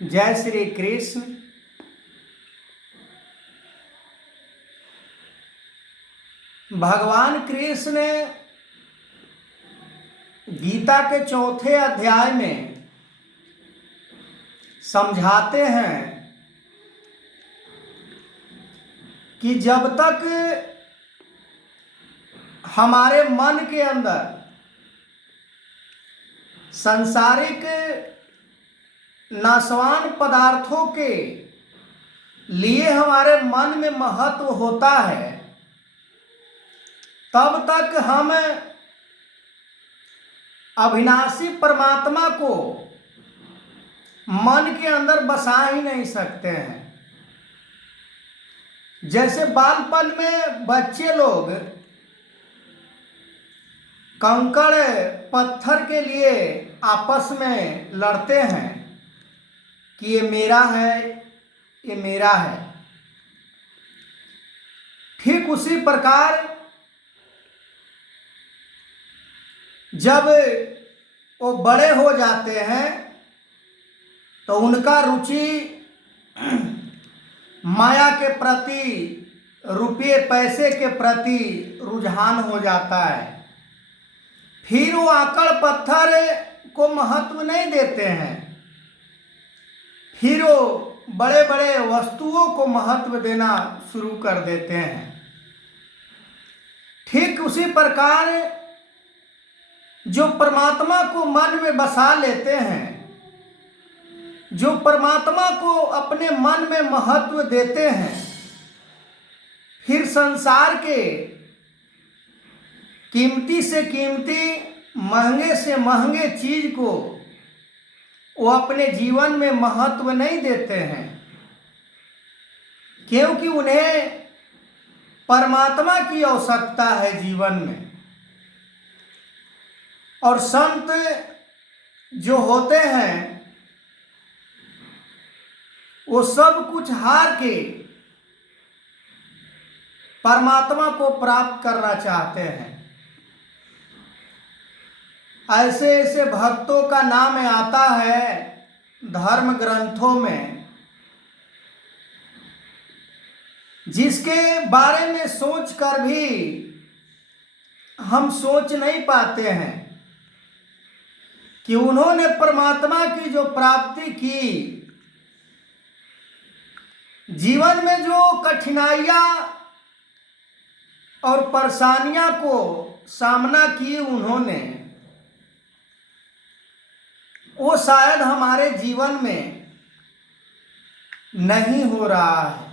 जय श्री कृष्ण। भगवान कृष्ण ने गीता के चौथे अध्याय में समझाते हैं कि जब तक हमारे मन के अंदर सांसारिक नाशवान पदार्थों के लिए हमारे मन में महत्व होता है, तब तक हम अविनाशी परमात्मा को मन के अंदर बसा ही नहीं सकते हैं। जैसे बालपन में बच्चे लोग कंकड़ पत्थर के लिए आपस में लड़ते हैं कि ये मेरा है, ये मेरा है। ठीक उसी प्रकार जब वो बड़े हो जाते हैं तो उनका रुचि माया के प्रति, रुपये पैसे के प्रति रुझान हो जाता है। फिर वो आकड़ पत्थर को महत्व नहीं देते हैं, फिर वो बड़े बड़े वस्तुओं को महत्व देना शुरू कर देते हैं। ठीक उसी प्रकार जो परमात्मा को मन में बसा लेते हैं, जो परमात्मा को अपने मन में महत्व देते हैं, फिर संसार के कीमती से कीमती, महंगे से महंगे चीज को वो अपने जीवन में महत्व नहीं देते हैं, क्योंकि उन्हें परमात्मा की आवश्यकता है जीवन में। और संत जो होते हैं वो सब कुछ हार के परमात्मा को प्राप्त करना चाहते हैं। ऐसे ऐसे भक्तों का नाम आता है धर्म ग्रंथों में, जिसके बारे में सोचकर भी हम सोच नहीं पाते हैं कि उन्होंने परमात्मा की जो प्राप्ति की, जीवन में जो कठिनाइयां और परेशानियां को सामना की उन्होंने, वो शायद हमारे जीवन में नहीं हो रहा है।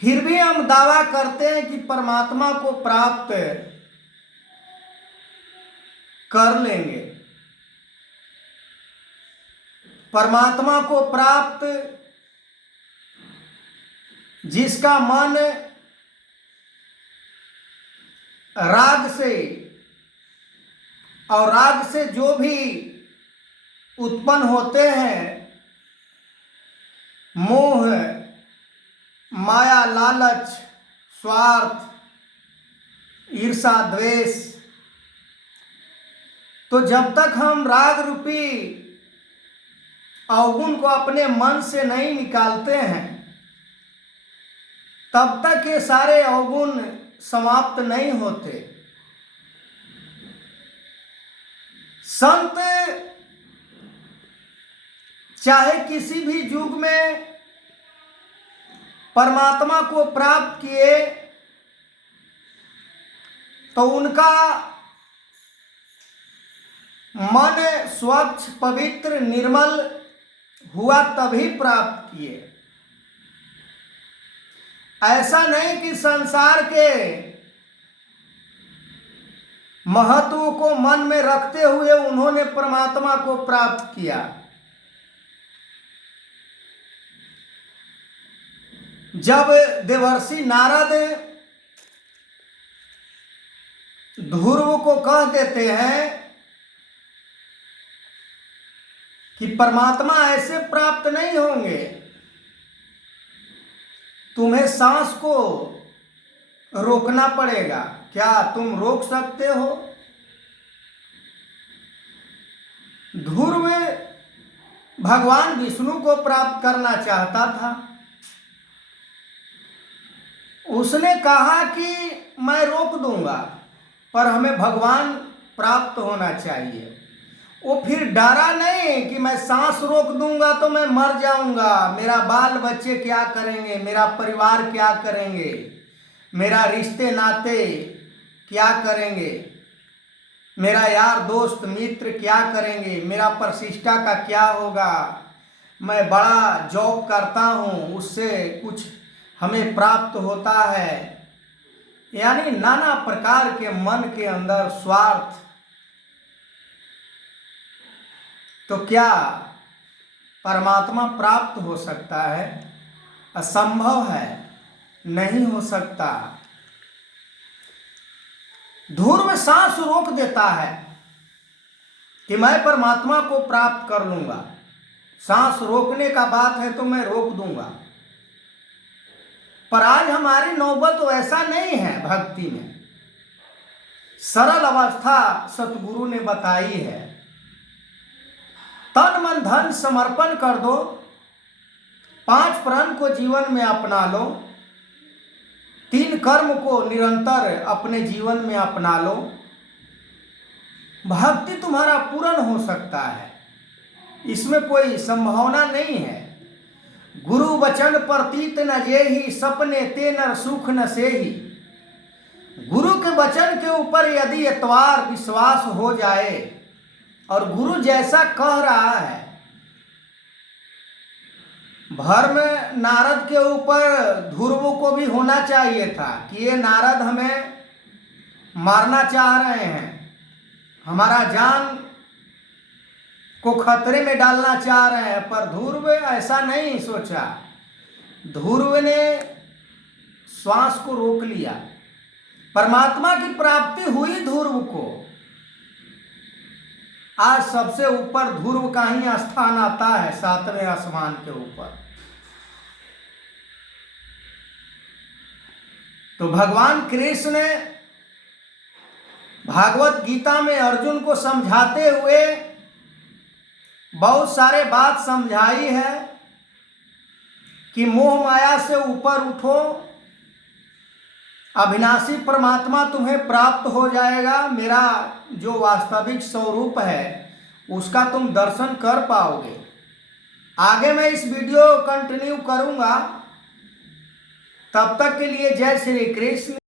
फिर भी हम दावा करते हैं कि परमात्मा को प्राप्त कर लेंगे। परमात्मा को प्राप्त जिसका मन राग से, और राग से जो भी उत्पन्न होते हैं, मोह, माया, लालच, स्वार्थ, ईर्षा, द्वेष, तो जब तक हम राग रूपी अवगुण को अपने मन से नहीं निकालते हैं, तब तक ये सारे अवगुण समाप्त नहीं होते। संत चाहे किसी भी युग में परमात्मा को प्राप्त किए तो उनका मन स्वच्छ, पवित्र, निर्मल हुआ तभी प्राप्त किए। ऐसा नहीं कि संसार के महत्व को मन में रखते हुए उन्होंने परमात्मा को प्राप्त किया। जब देवर्षि नारद ध्रुव को कह देते हैं कि परमात्मा ऐसे प्राप्त नहीं होंगे, तुम्हें सांस को रोकना पड़ेगा, क्या तुम रोक सकते हो? ध्रुव भगवान विष्णु को प्राप्त करना चाहता था। उसने कहा कि मैं रोक दूंगा, पर हमें भगवान प्राप्त होना चाहिए। वो फिर डरा नहीं कि मैं सांस रोक दूंगा तो मैं मर जाऊंगा, मेरा बाल बच्चे क्या करेंगे, मेरा परिवार क्या करेंगे, मेरा रिश्ते नाते क्या करेंगे, मेरा यार दोस्त मित्र क्या करेंगे, मेरा प्रतिष्ठा का क्या होगा, मैं बड़ा जॉब करता हूँ उससे कुछ हमें प्राप्त होता है। यानी नाना प्रकार के मन के अंदर स्वार्थ। तो क्या परमात्मा प्राप्त हो सकता है? असंभव है, नहीं हो सकता। ध्रुव सांस रोक देता है कि मैं परमात्मा को प्राप्त कर लूंगा, सांस रोकने का बात है तो मैं रोक दूंगा। पर आज हमारी नौबत वैसा नहीं है। भक्ति में सरल अवस्था सतगुरु ने बताई है। तन मन धन समर्पण कर दो, 5 प्रण को जीवन में अपना लो, 3 कर्म को निरंतर अपने जीवन में अपना लो। भक्ति तुम्हारा पूर्ण हो सकता है, इसमें कोई संभावना नहीं है। गुरु वचन प्रतीत न जेहि, सपने ते नर सुख न सेहि। गुरु के वचन के ऊपर यदि एतवार विश्वास हो जाए और गुरु जैसा कह रहा है, भर में नारद के ऊपर ध्रुव को भी होना चाहिए था कि ये नारद हमें मारना चाह रहे हैं, हमारा जान को खतरे में डालना चाह रहे हैं। पर ध्रुव ऐसा नहीं सोचा। ध्रुव ने श्वास को रोक लिया। परमात्मा की प्राप्ति हुई ध्रुव को। आज सबसे ऊपर ध्रुव का ही स्थान आता है, 7वें आसमान के ऊपर। तो भगवान कृष्ण ने भागवत गीता में अर्जुन को समझाते हुए बहुत सारे बात समझाई है कि मोह माया से ऊपर उठो, अविनाशी परमात्मा तुम्हें प्राप्त हो जाएगा। मेरा जो वास्तविक स्वरूप है उसका तुम दर्शन कर पाओगे। आगे मैं इस वीडियो कंटिन्यू करूंगा। तब तक के लिए जय श्री कृष्ण।